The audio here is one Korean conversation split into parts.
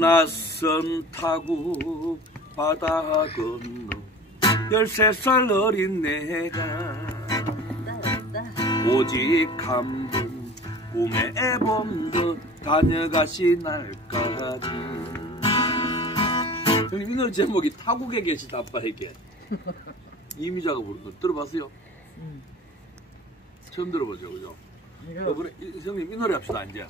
낯선 타고 바다 건너 13살 어린 내가 오직 한 번 꿈에 봄도 다녀가시 날까지. 형님 이 노래 제목이 타국에 계신 아빠에게. 이미자가 부른 거 들어봤어요? 처음 들어보죠, 그죠? 이번에 형님 이 노래 합시다 이제.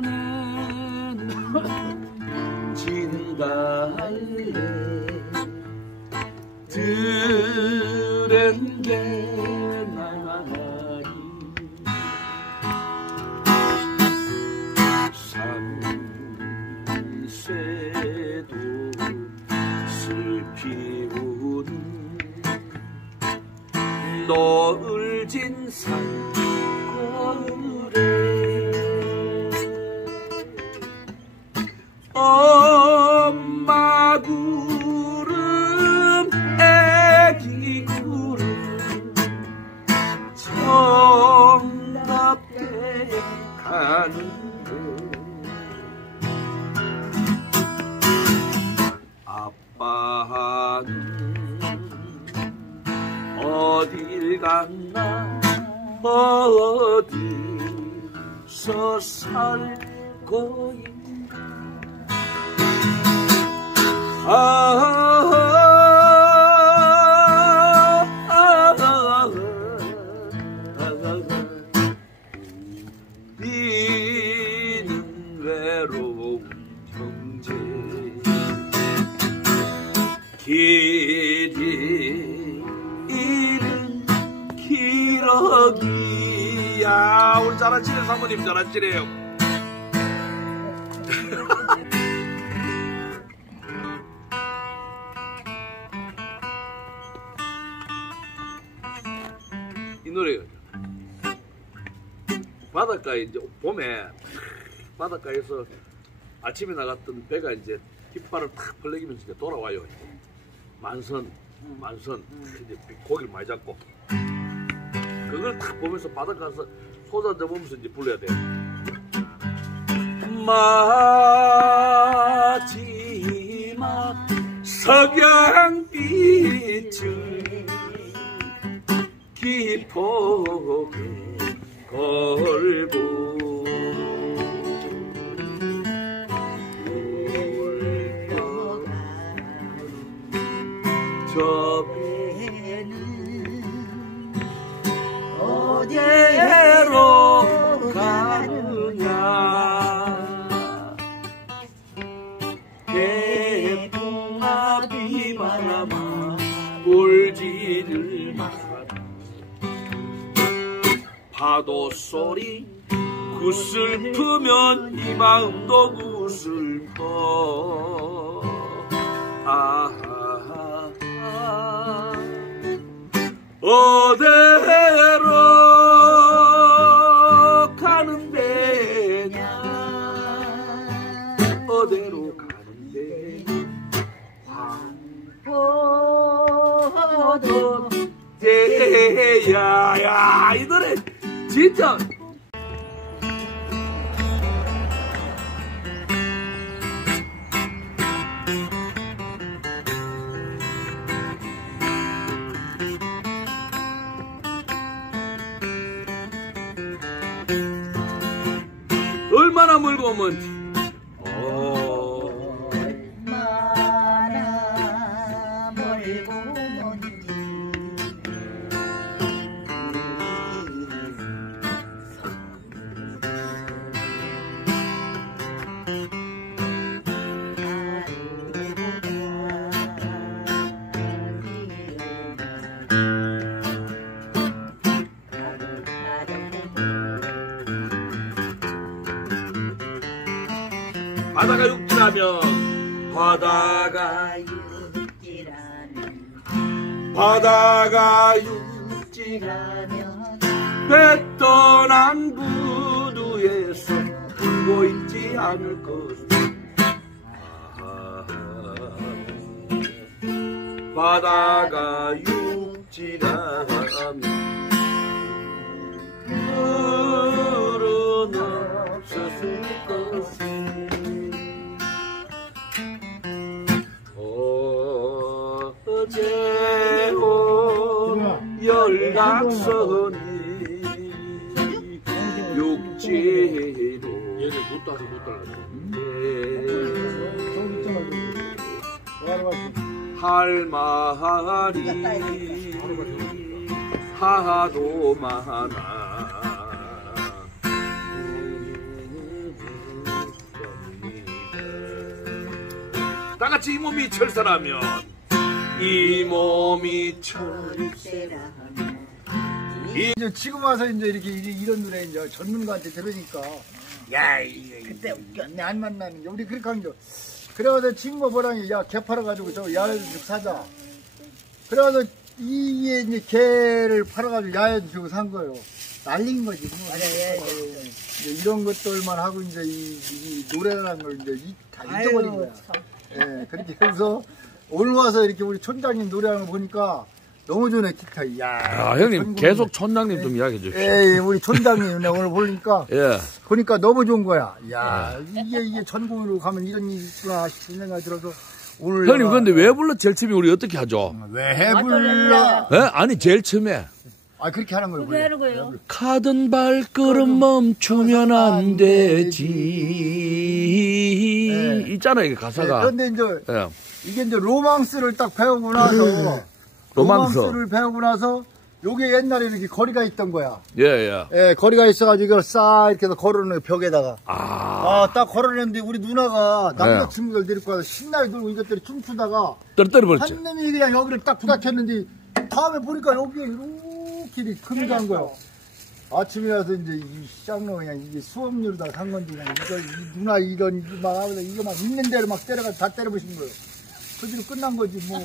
산에는 진달래 들은 게 나리 산새도 슬피 우는 노을진 산골에 엄마 구름 애기 구름 정답게 가는데 아빠는 어딜 갔나 어디서 살고 있나 우리는 외로운 형제 길이 이른 기러기야. 우리 잘하시네 사모님 잘하시네요. 이 노래가 바닷가에 이제 봄에 바닷가에서 아침에 나갔던 배가 이제 깃발을 탁 벌리면서 이제 돌아와요. 만선 이제 고기를 많이 잡고 그걸 탁 보면서 바닷가에서 소자 잡으면서 이제 불러야 돼요. 마지막 석양빛을 기포에 걸고 저 배는 어디로 가느냐 태풍아 비바람아 울지를 마라 파도 소리 구슬프면 이 마음도 구슬퍼 어디로 가는 데냐 어디로 가는 데냐 황포도 대야야. 이 노래 진짜 얼마나 멀고 오면 얼마나 멀고 먼지 바다가 육지라면 바다가 육지라면 배 떠난 부두에서 울고 있지 않을 것. 바다가 육지라면 물은 없었을 것을 어제 온 열각선이 육지로 얘네 못 따서 못 따라서 할 말이 하도 많아 다같이 이 몸이 철사라면 이 몸이 철사라면 이제 지금 와서 이제 이렇게 이런 노래 이제 전문가한테 들으니까 야 이게 그때 웃겼네 안 만나는 게 우리 그렇게 한 게 그래가지고 친구보랑이 야 개 팔아가지고 저 야외도 좀 사자 그래가지고 이게 이제 개를 팔아가지고 야외도 주고 산 거예요 날린 거지 뭐. 이제 이런 것들만 하고 이제 이 노래라는 걸 이제 다 잊어버린 거야. 예, 그렇게 해서 오늘 와서 이렇게 우리 촌장님 노래하는 거 보니까 너무 좋네 기타. 야, 형님 계속 촌장님 좀 이야기해 주십시오. 예, 우리 촌장님 오늘 보니까 예. 보니까 너무 좋은 거야. 야, 이게 전공으로 가면 이런 일이 있구나 싶은 생각이 들어서 오늘 형님 근데 왜 불러 제일 처음에 우리 어떻게 하죠? 왜 불러? 예? 아니 제일 처음에 아 그렇게 하는 거예요. 그렇게 하는 거예요. 가던 발걸음 멈추면 안 되지 네. 있잖아요 이게 가사가. 그런데 이제 예. 이게 이제 로망스를 딱 배우고 나서 로망스를 배우고 나서 요게 옛날에 이렇게 거리가 있던 거야. 예. 예, 거리가 있어가지고 이걸 싹 이렇게 해서 걸어놓은 벽에다가. 아, 딱 걸어놨는데 우리 누나가 네. 남자친구들 데리고 와서 신나게 놀고 이것들이 춤추다가 떨어뜨려 버렸지. 한 놈이 그냥 여기를 딱 부닥쳤는데 다음에 보니까 여기에 이렇게 금이 간 거야. 아침에 와서 이제 이 쌍로 그냥 이게 수업료로다 산 건데 그냥 이거 이 누나 이런 막 하면서 이거 막 있는 대로 막 때려가 다 때려보신 거예요. 그 뒤로 끝난 거지 뭐.